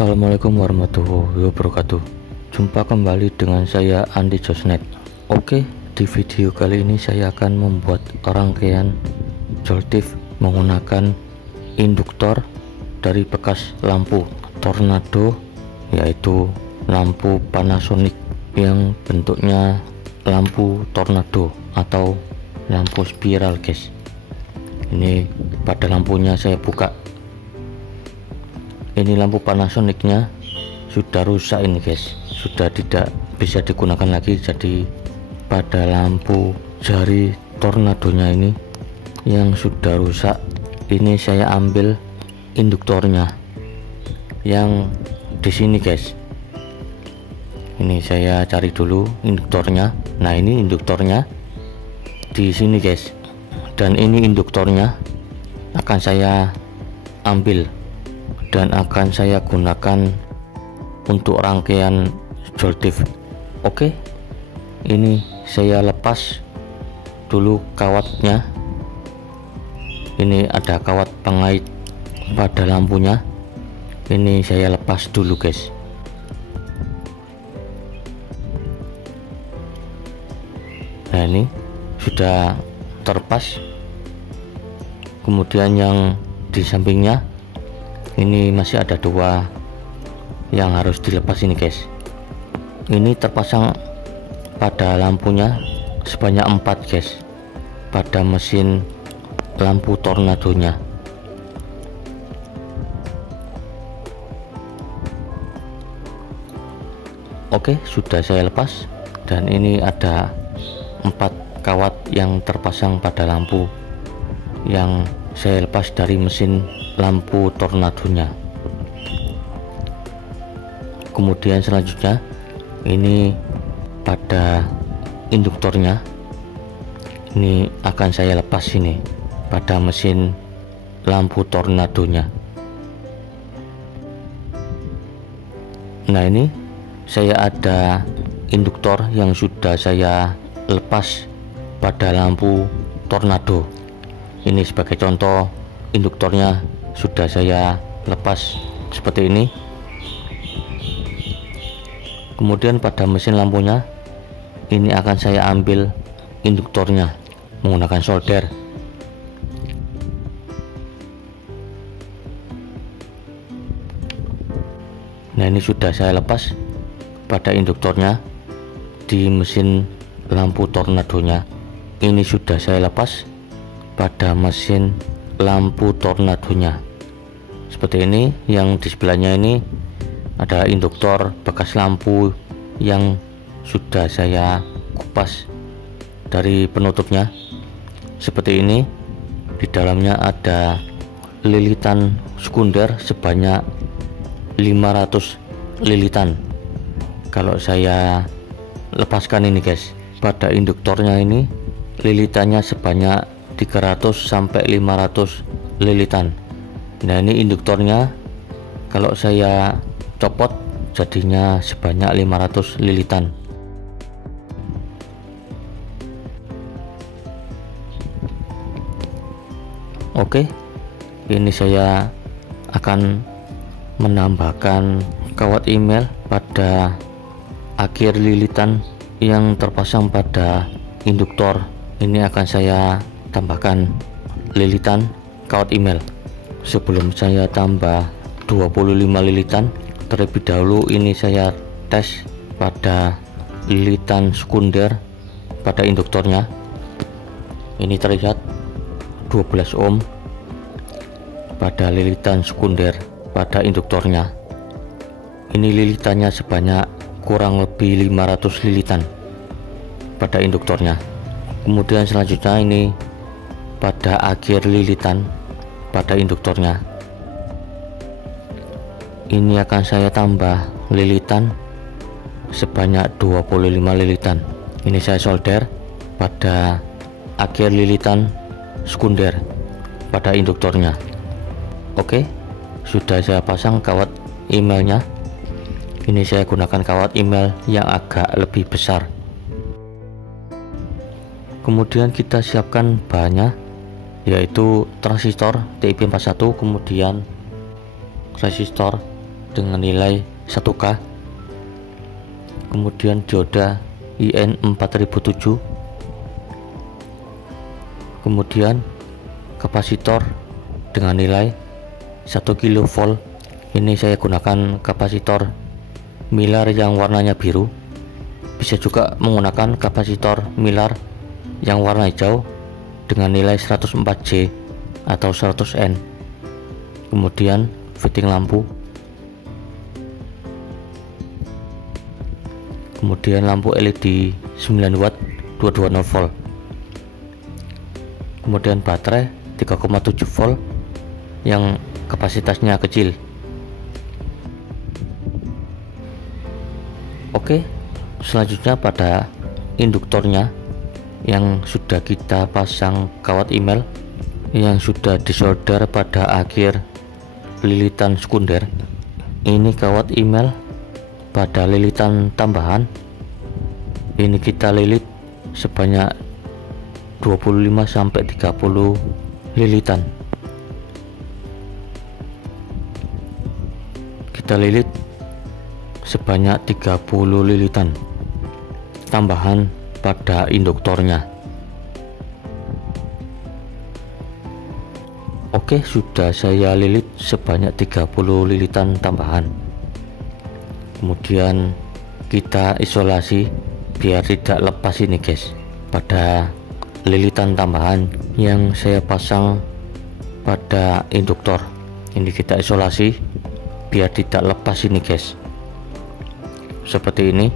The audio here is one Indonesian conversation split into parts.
Assalamualaikum warahmatullahi wabarakatuh. Jumpa kembali dengan saya Andi Josnet. Oke, di video kali ini saya akan membuat rangkaian joltif menggunakan induktor dari bekas lampu tornado, yaitu lampu Panasonic yang bentuknya lampu tornado atau lampu spiral, guys. Ini pada lampunya saya buka. Ini lampu Panasonicnya sudah rusak ini, guys, sudah tidak bisa digunakan lagi. Jadi pada lampu jari tornadonya ini yang sudah rusak, ini saya ambil induktornya yang di sini, guys. Ini saya cari dulu induktornya. Nah, ini induktornya di sini, guys, dan ini induktornya akan saya ambil dan akan saya gunakan untuk rangkaian joltif. Oke, ini saya lepas dulu kawatnya. Ini ada kawat pengait pada lampunya, ini saya lepas dulu, guys. Nah, ini sudah terlepas. Kemudian yang di sampingnya ini masih ada dua yang harus dilepas ini, guys. Ini terpasang pada lampunya sebanyak 4, guys, pada mesin lampu tornadonya. Oke, sudah saya lepas, dan ini ada 4 kawat yang terpasang pada lampu yang saya lepas dari mesin lampu tornadonya. Kemudian selanjutnya ini pada induktornya, ini akan saya lepas ini pada mesin lampu tornadonya. Nah, ini saya ada induktor yang sudah saya lepas pada lampu tornado. Ini sebagai contoh, induktornya sudah saya lepas seperti ini. Kemudian pada mesin lampunya ini akan saya ambil induktornya menggunakan solder. Nah, ini sudah saya lepas pada induktornya di mesin lampu tornadonya. Ini sudah saya lepas pada mesin lampu tornadonya seperti ini. Yang di sebelahnya ini adalah induktor bekas lampu yang sudah saya kupas dari penutupnya seperti ini. Di dalamnya ada lilitan sekunder sebanyak 500 lilitan. Kalau saya lepaskan ini, guys, pada induktornya ini lilitannya sebanyak 300 sampai 500 lilitan. Nah, ini induktornya kalau saya copot jadinya sebanyak 500 lilitan. Oke, ini saya akan menambahkan kawat email pada akhir lilitan yang terpasang pada induktor. Ini akan saya tambahkan lilitan kawat email. Sebelum saya tambah 25 lilitan, terlebih dahulu ini saya tes pada lilitan sekunder pada induktornya. Ini terlihat 12 ohm pada lilitan sekunder pada induktornya. Ini lilitannya sebanyak kurang lebih 500 lilitan pada induktornya. Kemudian selanjutnya ini pada akhir lilitan pada induktornya, ini akan saya tambah lilitan sebanyak 25 lilitan. Ini saya solder pada akhir lilitan sekunder pada induktornya. Oke, sudah saya pasang kawat emailnya. Ini saya gunakan kawat email yang agak lebih besar. Kemudian kita siapkan bahannya, yaitu transistor TIP41, kemudian resistor dengan nilai 1K, kemudian dioda IN4007, kemudian kapasitor dengan nilai 1 kV. Ini saya gunakan kapasitor Mylar yang warnanya biru, bisa juga menggunakan kapasitor Mylar yang warna hijau dengan nilai 104J atau 100N. Kemudian fitting lampu, kemudian lampu LED 9 watt 220 volt, kemudian baterai 3,7 volt yang kapasitasnya kecil. Oke, selanjutnya pada induktornya yang sudah kita pasang kawat email yang sudah disolder pada akhir lilitan sekunder. Ini kawat email pada lilitan tambahan, ini kita lilit sebanyak 25-30 lilitan. Kita lilit sebanyak 30 lilitan tambahan pada induktornya. Oke, sudah saya lilit sebanyak 30 lilitan tambahan. Kemudian kita isolasi biar tidak lepas ini guys, pada lilitan tambahan yang saya pasang pada induktor. Ini kita isolasi biar tidak lepas ini guys. Seperti ini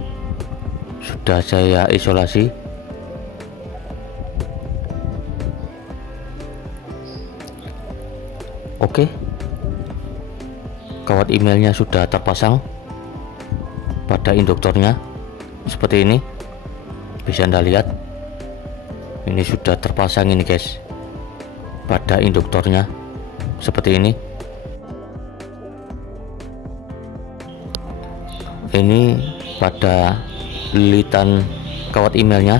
sudah saya isolasi. Oke, kawat emailnya sudah terpasang pada induktornya. Seperti ini bisa Anda lihat, ini sudah terpasang ini guys pada induktornya. Seperti ini. Ini pada lilitan kawat emailnya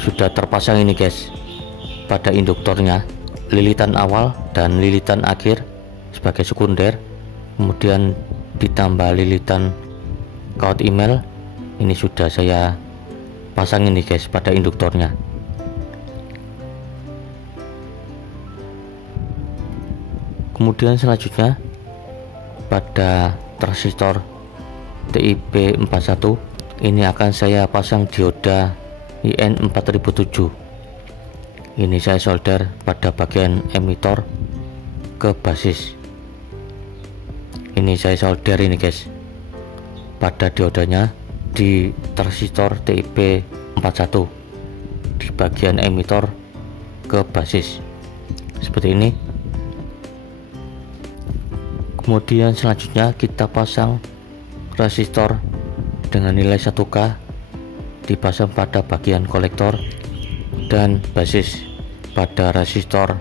sudah terpasang ini guys pada induktornya, lilitan awal dan lilitan akhir sebagai sekunder, kemudian ditambah lilitan kawat email. Ini sudah saya pasang ini guys pada induktornya. Kemudian selanjutnya pada transistor TIP41 ini akan saya pasang dioda IN4007. Ini saya solder pada bagian emitor ke basis. Ini saya solder ini guys pada diodanya di transistor TIP41 di bagian emitor ke basis seperti ini. Kemudian selanjutnya kita pasang resistor dengan nilai 1K, dipasang pada bagian kolektor dan basis pada resistor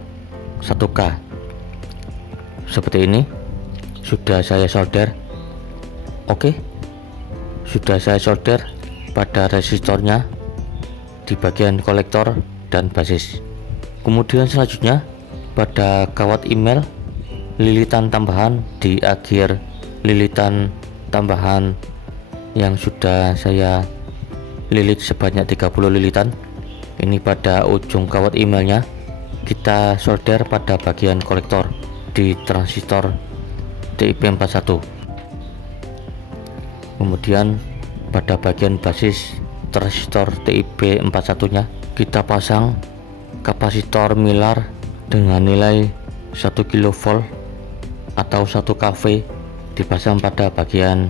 1K. Seperti ini sudah saya solder. Oke, sudah saya solder pada resistornya di bagian kolektor dan basis. Kemudian selanjutnya pada kawat email lilitan tambahan di akhir lilitan tambahan yang sudah saya lilit sebanyak 30 lilitan. Ini pada ujung kawat emailnya kita solder pada bagian kolektor di transistor TIP41. Kemudian pada bagian basis transistor TIP41 nya kita pasang kapasitor Mylar dengan nilai 1 kV atau 1 kV, dipasang pada bagian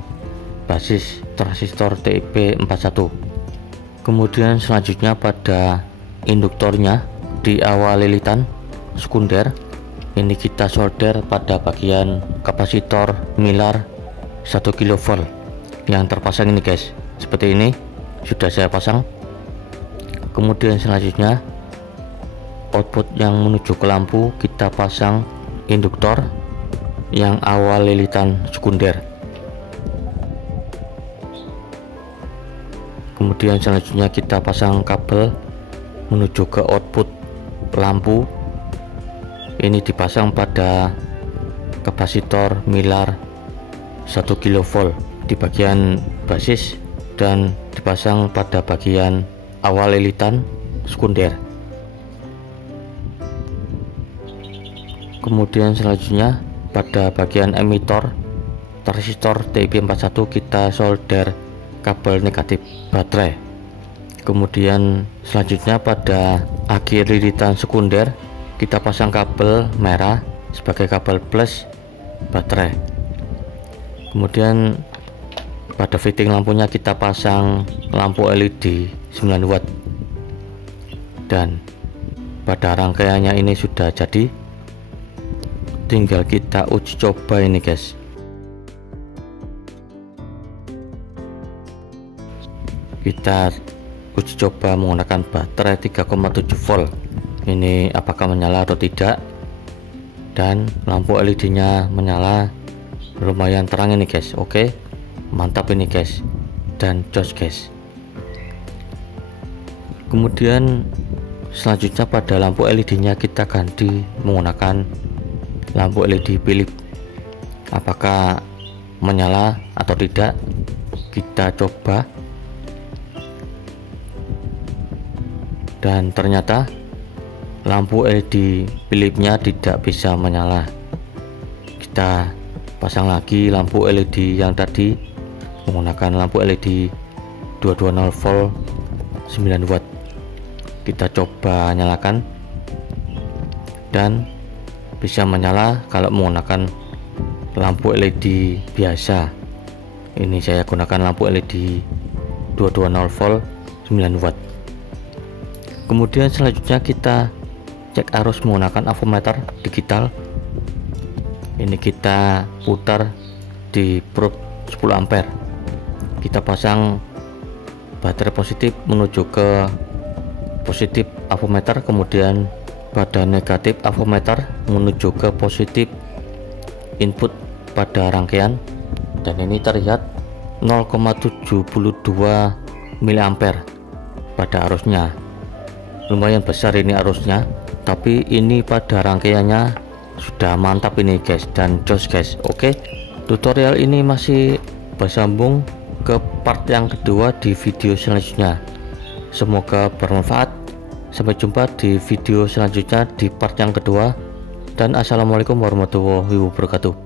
basis transistor TIP41. Kemudian selanjutnya pada induktornya di awal lilitan sekunder ini kita solder pada bagian kapasitor Mylar 1 kV yang terpasang ini guys. Seperti ini sudah saya pasang. Kemudian selanjutnya output yang menuju ke lampu kita pasang induktor yang awal lilitan sekunder. Kemudian selanjutnya kita pasang kabel menuju ke output lampu. Ini dipasang pada kapasitor Mylar 1 kV di bagian basis dan dipasang pada bagian awal lilitan sekunder. Kemudian selanjutnya pada bagian emitor transistor TIP41 kita solder kabel negatif baterai. Kemudian selanjutnya pada akhir lilitan sekunder kita pasang kabel merah sebagai kabel plus baterai. Kemudian pada fitting lampunya kita pasang lampu LED 9 watt, dan pada rangkaiannya ini sudah jadi, tinggal kita uji coba ini guys. Kita uji coba menggunakan baterai 3,7 volt. Ini apakah menyala atau tidak, dan lampu LED nya menyala lumayan terang ini guys. Oke, mantap ini guys, dan jos guys. Kemudian selanjutnya pada lampu LED nya kita ganti menggunakan lampu LED Philips. Apakah menyala atau tidak, kita coba. Dan ternyata lampu LED Philips nya tidak bisa menyala. Kita pasang lagi lampu LED yang tadi menggunakan lampu LED 220 volt 9 watt. Kita coba nyalakan dan bisa menyala kalau menggunakan lampu LED biasa. Ini saya gunakan lampu LED 220 volt 9 watt. Kemudian selanjutnya kita cek arus menggunakan avometer digital. Ini kita putar di probe 10 ampere. Kita pasang baterai positif menuju ke positif avometer, kemudian pada negatif avometer menuju ke positif input pada rangkaian, dan ini terlihat 0,72 mA pada arusnya. Lumayan besar ini arusnya, tapi ini pada rangkaiannya sudah mantap ini guys, dan jos guys. Oke, tutorial ini masih bersambung ke part yang kedua di video selanjutnya. Semoga bermanfaat. Sampai jumpa di video selanjutnya di part yang kedua, dan assalamualaikum warahmatullahi wabarakatuh.